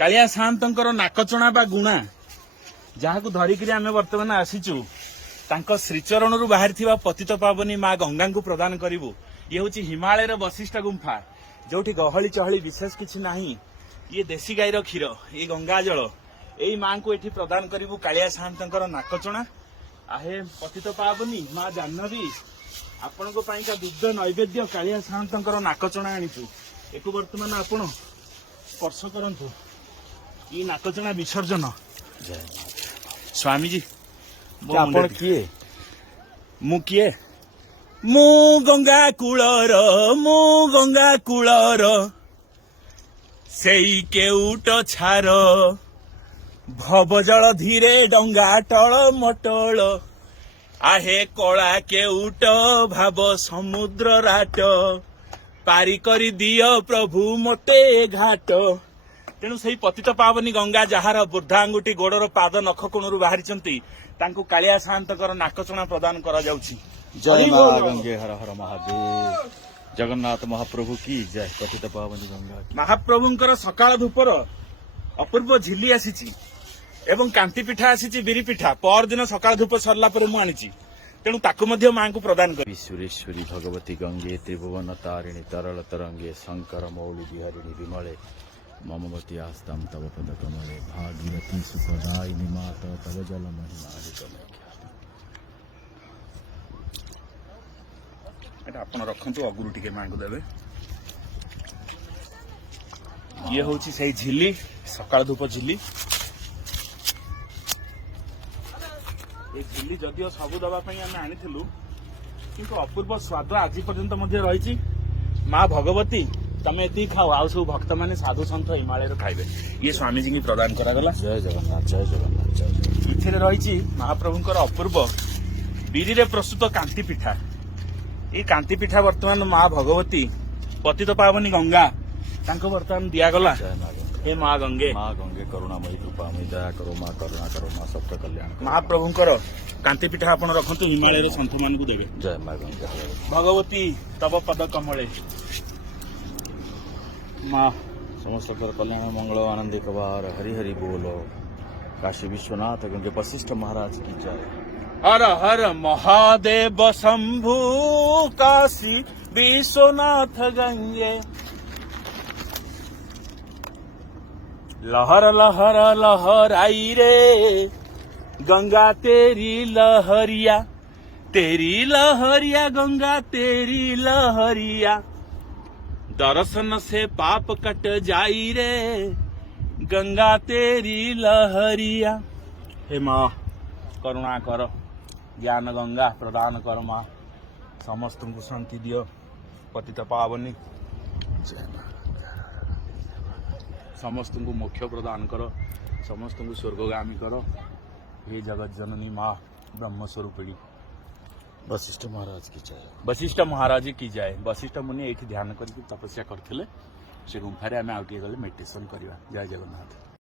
कालिया सामंतर नाकचଣା बा गुणा जहां धरिकी आम बर्तमान आसीचु श्रीचरण बाहरी पतित पावनी माँ गंगा को प्रदान करूँ। ये हूँ हिमालय वशिष्ठ गुंफा जो गहली चहली विशेष किसी ना। ये देशी गाईर क्षीर ये गंगा जल यही माँ को ये प्रदान करूँ। कालिया सामंतर नाकचଣା आहे पतित पावनी माँ जाह्नवी आपण दुग्ध नैवेद्य कालिया सामंतर नाकचଣା आनीचु। एक बर्तमान आपण स्पर्श करंतु ये नाकचଣା विसर्जन। स्वामी जी आपण किए मु किए मु गंगा कूलर मु गंगा कूलर सेई केउट छार भव जल धीरे डंगा टळ मटळ आहे कला केउट भाव समुद्र राट पारी करी दियो प्रभु मोटे घाट। तेणु से पतित पावनी गंगा जार वृद्धा अंगुठी गोड़र पाद नख कोणरू बाहरी कालिया सामंतर नाकचଣା प्रदान करा जाउछि। जय मां गंगे हर हर महादेव जगन्नाथ महाप्रभु की जय। पतित पावनी गंगा महाप्रभुंकर सकाळ धूपर अपूर्व झिली आसीछि एवं कांति पिठा आसीछि बिरी पिठा पर दिन सकाळ धूप सरला पर मु आनिछि। तेणु ताकु मध्य मां को प्रदान करी। सुरेश्वरी भगवती गंगे त्रिभुवन तारिणी तरल तरंगे शंकर मौली बिहारिणी विमले ममवती आस्ताम तव पद कमले भागीरथी सुखदायिनी माता तव जल महिमा। आपण रखंतु अगुरु टिके मां को देबे। ये होची सही झिली सकाळ धूप झिली। ए झिली जदियो सबु दबा पई आमे आनिथिलु किंतु अपूर्व स्वाद आज पर्यंत मध्ये रहिछि। मां भगवती तमे एति खाओ आ सब भक्त माने साधु संत हिमालय खाइबे। ये स्वामी जी की प्रदान करा गला। जय जगन्नाथ जय जगन्नाथ जय जगन्नाथ। इथे रहिछि महाप्रभुंकर अपूर्व बिरी रे प्रस्तुत कांति पिठा। ये कांति पिठा वर्तमान माँ भगवती पतित पावनी गंगा तांको वर्तमान दिया गला। हे माँ गंगे करुणामयी कृपामयी दया करो माँ करुणा करो माँ सबका कल्याण। महाप्रभुंकर कांति पिठा आपण रखंतु हिमालय रे संत मान को देबे। जय माँ गंगे भगवती तब पद कमले माँ समस्त कल्याण मंगल आनंद कबार हरि हरि बोलो। काशी विश्वनाथ गंगे वशिष्ठ महाराज की जय। हर हर महादेव शंभु काशी विश्वनाथ गंगे लहर लहर लहराई रे गंगा तेरी लहरिया गंगा तेरी लहरिया दर्शन से पाप कट जाई रे गंगा तेरी लहरिया। हे माँ करुणा कर ज्ञान गंगा प्रदान कर माँ समस्त को शांति दियो पतित पावनी समस्त को मोक्ष प्रदान कर समस्त को स्वर्गगामी कर। हे जगत जननी माँ ब्रह्म स्वरूपिणी वशिष्ठ महाराज की जय। वशिष्ठ महाराज की जय। वशिष्ठ मुनि ये ध्यान करके तपस्या करते से गुंफारे आम आउ गले मेडिटेशन करवा। जय जगन्नाथ।